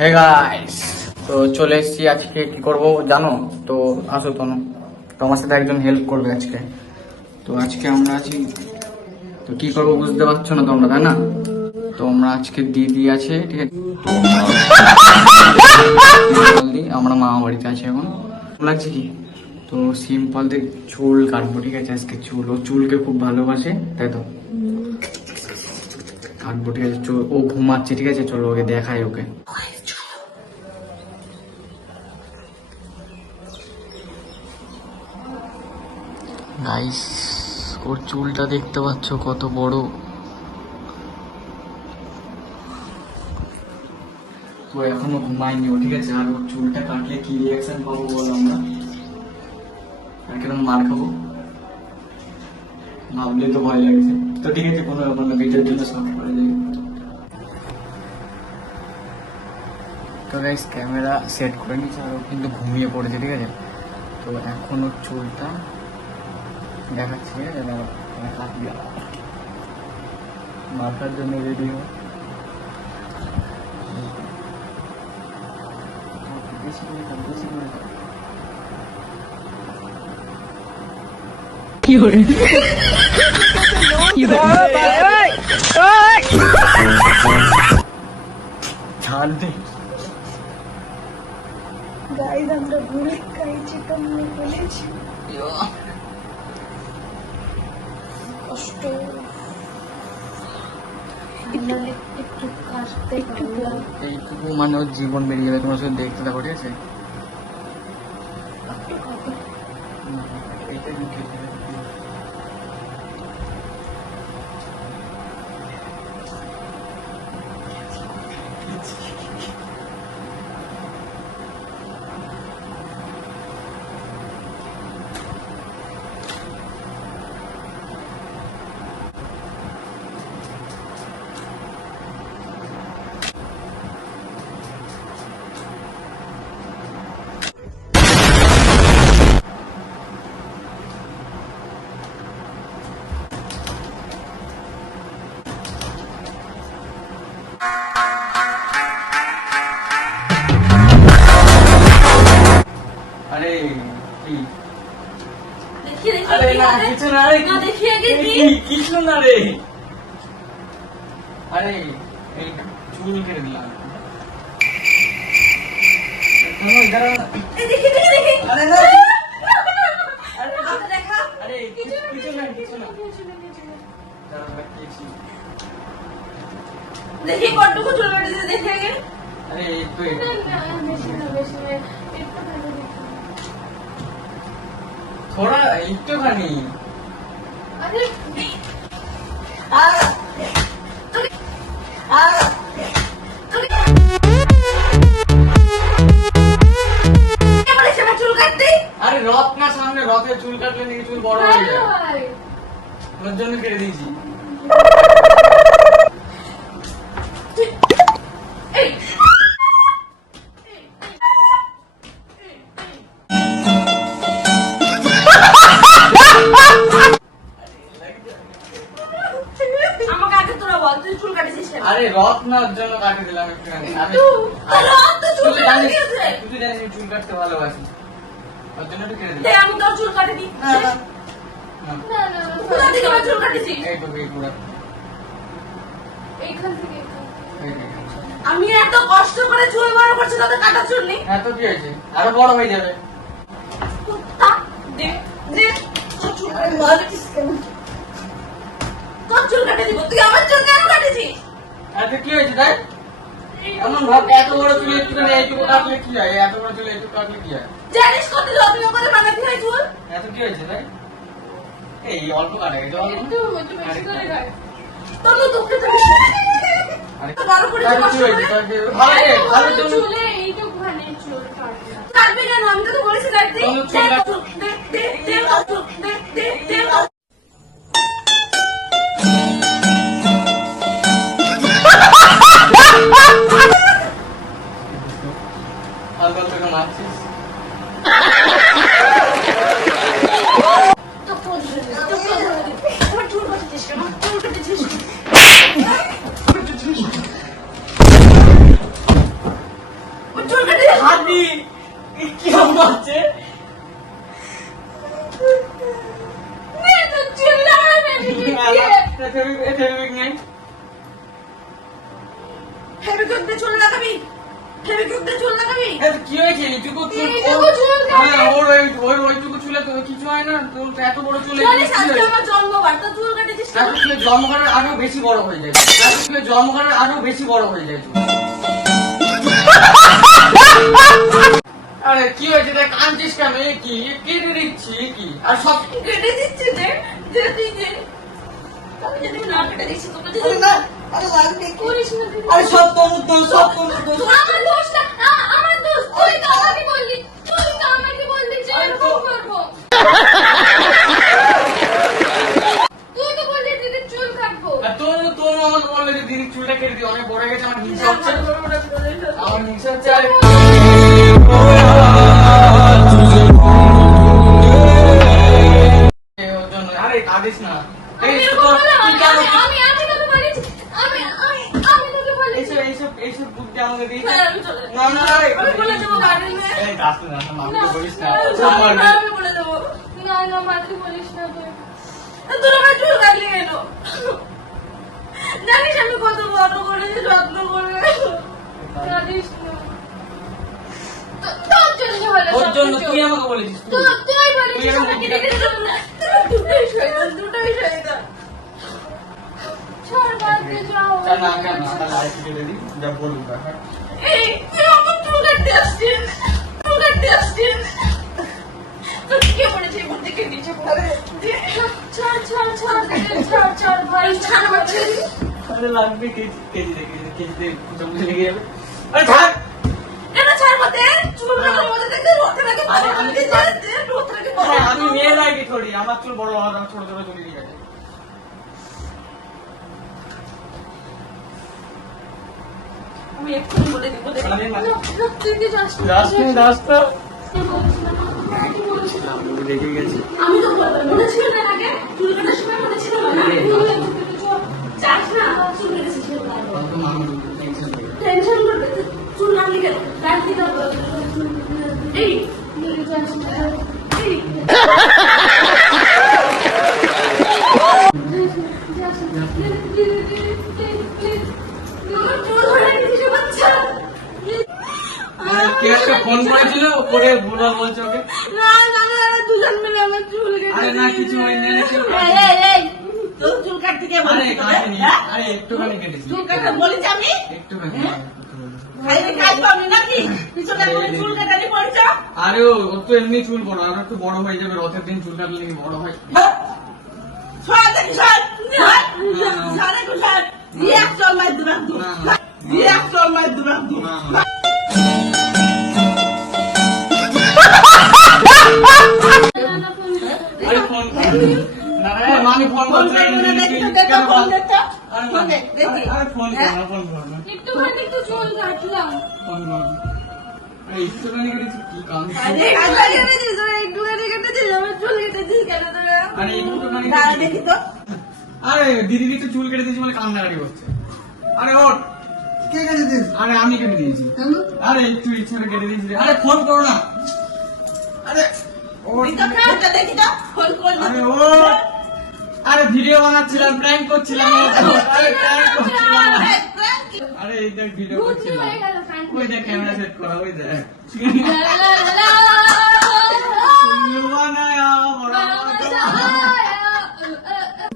Hey guys, তো চলে এসেছি। আজকে কি করব জানো তো? আসো তোমার সাথে একজন হেল্প করবে আজকে। তো আজকে আমরা আছি, তো কি করবো বুঝতে পারছো না তোমরা, তাই না? তো আমরা আজকে দিদি আছে, ঠিক আছে, আমরা মামা বাড়িতে আছি এখন। লাগছে কি, তো সিম্পল দিয়ে চুল কাটবো, ঠিক আছে? আজকে ও চুলকে খুব ভালোবাসে, তাই তো কাটবো, ঠিক আছে? ও ঘুমাচ্ছে, ঠিক আছে, চলো ওকে দেখাই ওকে। গাইস, ওর চুলটা দেখতে পাচ্ছ কত বড়। তো এখনো ঘুমায়নি ও, ঠিক আছে? আর ওর চুলটা কাটলে কি রিয়াকশন পাবো বলো আমরা? আর কিরকম মার খাবো ভাবলে তো ভয় লাগছে। তো ঠিক আছে, কোনো ব্যাপার না, ভিডিওর জন্য সব করে যাই। তো গাইস, ক্যামেরা সেট করে নিচ্ছে আর ও কিন্তু ঘুমিয়ে পড়েছে, ঠিক আছে? তো এখন ওর চুলটা দেখাচ্ছি, মাথার জন্য রেডি হয়। কি করে ছাড় দে। गाइस আমরা ভুলে খাইছি, তোমরা বলেছি কষ্ট একটু কাটতে এইটুকু মানে ওর জীবন বেরিয়ে যাবে। তোমার সাথে দেখতে থাকো, ঠিক আছে? আরে কি আরে না কিছু না রে, কিছু না রে। আরে এই চুল কেটে দিলাম। আরে না, আরে কিছু না, কিছু না। দেখি কতটুকু চুল কেটেছে দেখে আগে। আরে একটু थोड़ा একটুখানি। আরে রথ না সামনে, রথে চুল কাটলে নাকি চুল বড় হয়ে যায়, ওর জন্য কেটে দিয়েছি। আরে রথ না, ওর জন্য কাটে দিলাম একটুখানি। তুই জানিস আমি চুল কাটতে ভালোবাসি, ওর জন্য একটু কেটে দিলাম। আমি তোর চুল কাটে দিই। চুল কাটেছি আমি এত কষ্ট করে চুল বড় করছি, তোদের কাটা চুল নেই। হ্যাঁ তো কি হয়েছে, আরো বড় হয়ে যাবে। তোর চুল কাটে দিব, তুই আমার চুল কেন কাটেছিস? আরে কি হয়েছে তাই? এমন ভাব, এত বড় চুল একটুখানি এইটুকু কাটলে কি হয়? এত বড় চুল এইটুকু কাটলে কি হয়? জানিস কত যত্ন করে বানাতে হয় চুল? এত কি হয়েছে তাই? এই অল্প কাটা গেছে, একটু বেশি করে কাট। তোর তো দুঃখে তো বড় করে কষ্ট করে চুলে এইটুকুখানি চুল কাটবি কেন? আমি তো বলেছি কাটতে। আলবাল তোকে মারছিস। দিয়ে চুল লাগাবি, ফেবিকুইক দিয়ে চুল লাগাবি। কি হয়েছে এইটুকু চুল? এইটুকু চুল কাটে। ওর ওইটুকু চুলে তো কিছু হয় না, চুল এত বড় চুলে জানিস আজকে আমার জন্মবার, তো চুল কাটেছিস কেন? চুলে জন্ম করার আগেও বেশি বড় হয়ে যায়, চুলে জন্ম করার আগেও বেশি বড় হয়ে যায়। আরে কি হয়েছে দেখ, কাঁদছিস কেন? এ কি কেটে দিচ্ছি কি? আর সব কেটে দিচ্ছি যে তুই যে আমি যদি না কেটে দিচ্ছি তোকে যদি আরে লাগবে কি? করিস না তুই। আরে সব তোর দোষ, সব তোর দোষ। আমার দোষ না, আমার দোষ। তুই তো আমাকে বললি যে এরকম করবো। তুই তো বললি দিদির চুল কাটবো। আর তোর আমাকে বললে যে দিদির চুলটা কেটে দিই, অনেক বড় হয়ে গেছে, আমার হিংসা হচ্ছে, আমার হিংসা হচ্ছে। ওর জন্য আরে কাঁদিস না। আমি এরকম বললাম, আমি তোকে বলেছি, আমি তোকে বলেছি। এইসব বুদ্ধি আমাকে দিয়েছে। হ্যাঁ, আমি চলে যাবো। না না আরে আমি বলে দেবো গার্ডেন মে। এই কাজ না, আমাকে বলিস না। না, আমি বলে দেবো। না মাতৃ বলিস না তুই। তোর আমার চুল কাটলি কেন? জানিস আমি কত বড় করেছি, যত্ন করে। কাঁদিস না। তোর জন্য হলো ওর সব জন্য কিছু। তুই আমাকে বলেছিস তুই। তুই বলেছিস তুই এরকম আমাকে বুদ্ধি রেখে দিলাম না। দুটোই শয়তান। ছাড় বাদ দে, যাও। না কেন তাহলে আরেকটু কেটে দিই, যা বলুন দেখা। এই, তুই আমার চুল কাটতে আসছিস। তোর কে বলেছে এই বুদ্ধি কে দিয়েছে? ছাড় ভাই, ছাড় আমার ছেলে। আরে লাগবে কেজিতে ফুটো মুছে লেগে যাবে। আরে ছাড়। কেন ছাড় মতে? চুল কাটার মধ্যে দেখতে রোদ লাগে, আরে আমি তো রোদ লাগে। আরে আমি মেয়ে লাগি থোড়ি, আমার চুল বড় হওয়ার ছোট ছোট চুল নিয়ে গেছে। আমি এক্ষুনি বলে দিব। আমি মানে- তুই কি যাস না? রাস্তা তুই বলিস না। তুই বলিস না। আমি রেগে গেছি। আমি তো বলেছিলাম না আগে, চুল কাটার সময় বলেছিলাম না। যাস না, চুল কেটেছিস কেন? তো মামা টেনশন হয়ে গেছে। টেনশন করবে, চুল নামলি কেন? রাখবি না। এই যাস না। এই আমার চুল ধরে রেখেছিস বাচ্চা। কে একটা ফোন করেছিল, করে ভুলভাল বলছে ওকে। না, দুজন মিলে আমার চুল আরে না কিছু হয়নি, আরে কেউ কাটেনি। এই, তোর চুল কাটতে কে আরে বলেছে তোকে? কাটেনি, হ্যাঁ? আরে একটুখানি কেটেছি। চুল কাটতে বলেছি আমি? একটুখানি। খাইলে কাজ পাবি নাকি? পিছনে করে চুল কাটানি পড়ছ? আরে ওর তো এমনি চুল বড়, আর একটু বড় হয়ে যাবে, রথের দিন চুল কাটলে নাকি বড় হয়। সর দেখি, সর। সর একটু সর। দিয়ে এক চল মার দুরাক দু। দিয়ে এক চল মার দুরাক দু। না, না। আরে ফোন না রে, আমি ফোন ফোন করছি। করবো না, দেখি তো, দেখো, ফোন দেখো। আরে ফোন দেখ, দেখি। আরে ফোন কর না, ফোন কর না, একটুখানি তো চুল কাটলাম। ফোন কর না। আরে একটুখানি কেটেছি, কি কাম? আরে, একটুখানি কেটেছিস, তোরা একটুখানি কেটেছিস, আমার চুল কেটেছিস কেন তোরা? আরে একটুখানি দাঁড়া কেটেছি। দেখি তো। আরে দিদি তো চুল কেটে দিয়েছি বলে কান্নাকাটি করছে। আরে ওর কে কেটে দিস? আরে আমি কেটে দিয়েছি। আরে একটু ইচ্ছে করে কেটে দিয়েছি রে। আরে ফোন করো না। আরে ওর এই তো কাটটা দেখি তো। ফোন করলি। আরে ও আরে ভিডিও বানাচ্ছিলাম, প্র্যাঙ্ক করছিলাম। আরে প্র্যাঙ্ক করছিলাম। আরে এই দেখ ভিডিও বুদ্ধি করছিলাম। হয়ে গেল, ফ্যান ওই দেখ ক্যামেরা সেট করা, ওই দেখ। লা লা লা লা। বানায়া বড় কথা।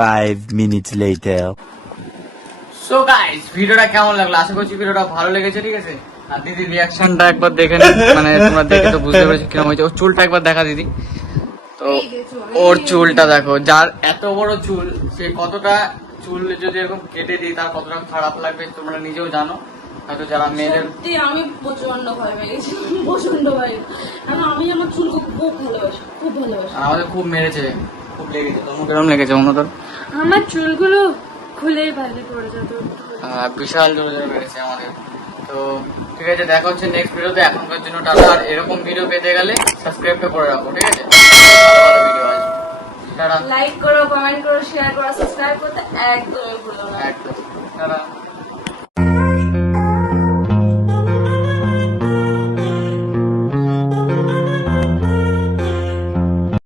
5 minutes later. সো গাইস ভিডিওটা কেমন লাগলো? আশা করছি ভিডিওটা ভালো লেগেছে, ঠিক আছে? আর দিদির রিয়াকশনটা একবার দেখে নিন, মানে তোমরা দেখে তো বুঝতে পেরেছো কিরকম হয়েছে। ওর চুলটা একবার দেখা দিদি। তো ওর চুলটা দেখো, যার এত বড় চুল, সে কতটা চুল যদি এরকম কেটে দিই তার কতটা খারাপ লাগবে তোমরা নিজেও জানো। হয়তো যারা মেয়েদের সত্যি আমি প্রচন্ড ভয় পেয়ে গেছি, প্রচন্ড ভয়। কারণ আমি আমার চুলকে খুব ভালোবাসি, খুব ভালোবাসি। আমাদের খুব মেরেছে, খুব লেগেছে। তোমার কিরকম লেগেছে অন্য তোর? আমার চুলগুলো খুলেই বাইরে পড়ে যেত। বিশাল জোরে জোরে বেড়েছে আমাদের। তো ঠিক আছে, দেখা হচ্ছে নেক্সট ভিডিওতে। এখনকার জন্য টাটা। আর এরকম ভিডিও পেতে গেলে সাবস্ক্রাইবটা করে রাখো, ঠিক আছে? ভালো ভালো ভিডিও আসবে। টাটা। লাইক করো, কমেন্ট করো, শেয়ার করো, সাবস্ক্রাইব করতে একদমই ভুলো না। একদম টাটা।